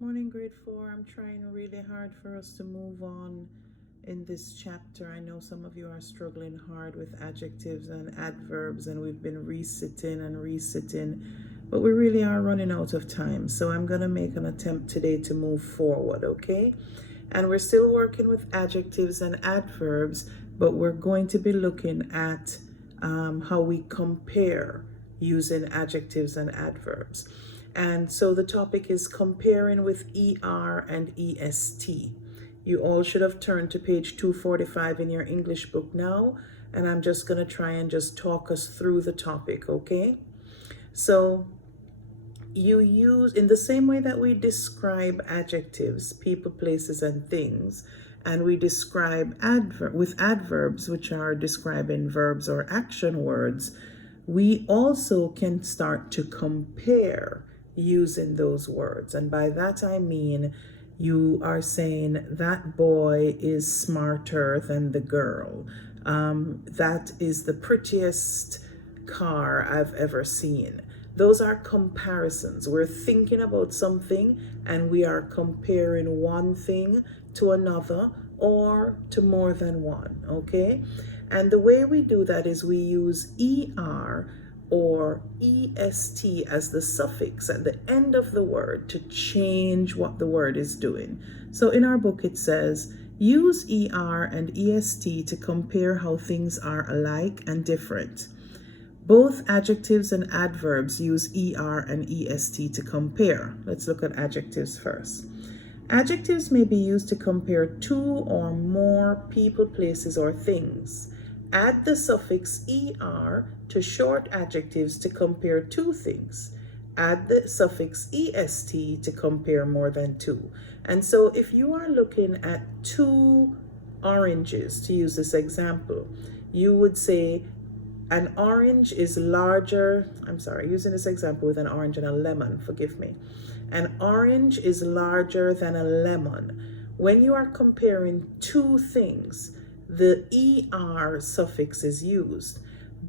Morning, grade 4. I'm trying really hard for us to move on in this chapter. I know some of you are struggling hard with adjectives and adverbs, and we've been resitting and resitting, but we really are running out of time. So I'm going to make an attempt today to move forward, okay? And we're still working with adjectives and adverbs, but we're going to be looking at how we compare using adjectives and adverbs. And so the topic is comparing with ER and EST. You all should have turned to page 245 in your English book now, and I'm just going to try and just talk us through the topic, okay? So you use, in the same way that we describe adjectives, people, places, and things, and we describe with adverbs, which are describing verbs or action words, we also can start to compare using those words. And by that I mean you are saying that boy is smarter than the girl. That is the prettiest car I've ever seen. Those are comparisons. We're thinking about something and we are comparing one thing to another or to more than one, okay? And the way we do that is we use ER or EST as the suffix at the end of the word to change what the word is doing. So in our book it says, use ER and EST to compare how things are alike and different. Both adjectives and adverbs use ER and EST to compare. Let's look at adjectives first. Adjectives may be used to compare two or more people, places, or things. Add the suffix ER to short adjectives to compare two things. Add the suffix EST to compare more than two. And so if you are looking at two oranges, to use this example, you would say an orange is larger, using this example with an orange and a lemon, forgive me. An orange is larger than a lemon. When you are comparing two things, the ER suffix is used.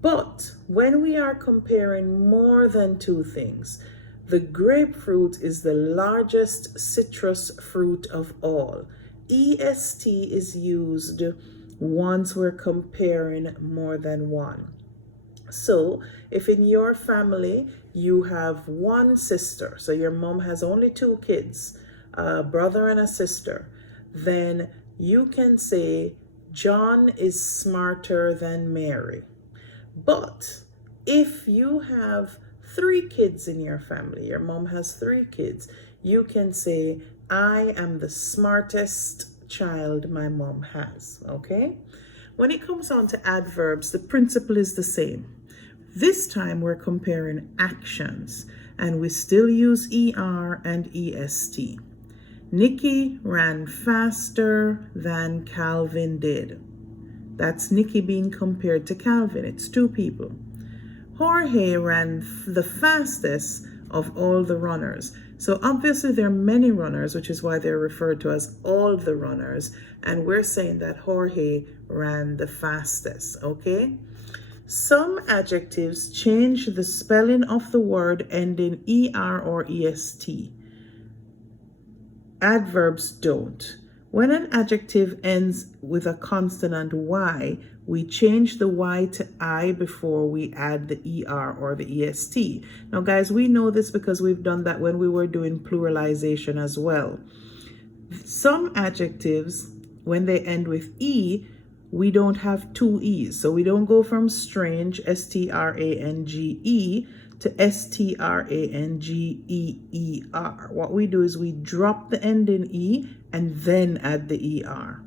But when we are comparing more than two things, the grapefruit is the largest citrus fruit of all. EST is used once we're comparing more than one. So if in your family you have one sister, so your mom has only two kids, a brother and a sister, then you can say John is smarter than Mary. But if you have three kids in your family, your mom has three kids, you can say I am the smartest child my mom has, okay? When it comes on to adverbs, the principle is the same. This time we're comparing actions and we still use ER and EST. Nikki ran faster than Calvin did. That's Nikki being compared to Calvin. It's two people. Jorge ran the fastest of all the runners. So obviously there are many runners, which is why they're referred to as all the runners. And we're saying that Jorge ran the fastest, okay? Some adjectives change the spelling of the word ending ER or EST. Adverbs don't. When an adjective ends with a consonant Y, we change the Y to I before we add the ER or the EST. Now guys, we know this because we've done that when we were doing pluralization as well. Some adjectives, when they end with E, we don't have two E's. So we don't go from strange, S-T-R-A-N-G-E, to S-T-R-A-N-G-E-E-R. What we do is we drop the ending E and then add the ER.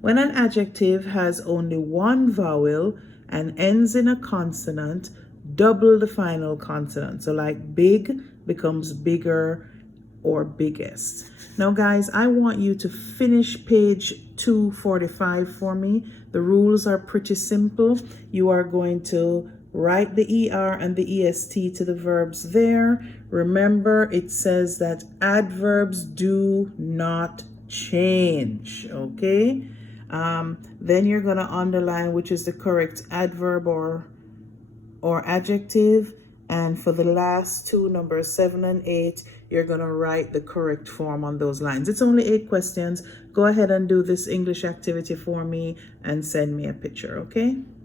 When an adjective has only one vowel and ends in a consonant, double the final consonant. So like big becomes bigger or biggest. Now guys, I want you to finish page 245 for me. The rules are pretty simple. You are going to write the ER and the EST to the verbs there. Remember, it says that adverbs do not change, okay? Then you're going to underline which is the correct adverb or adjective. And for the last two, numbers 7 and 8, you're going to write the correct form on those lines. It's only 8 questions. Go ahead and do this English activity for me and send me a picture, okay?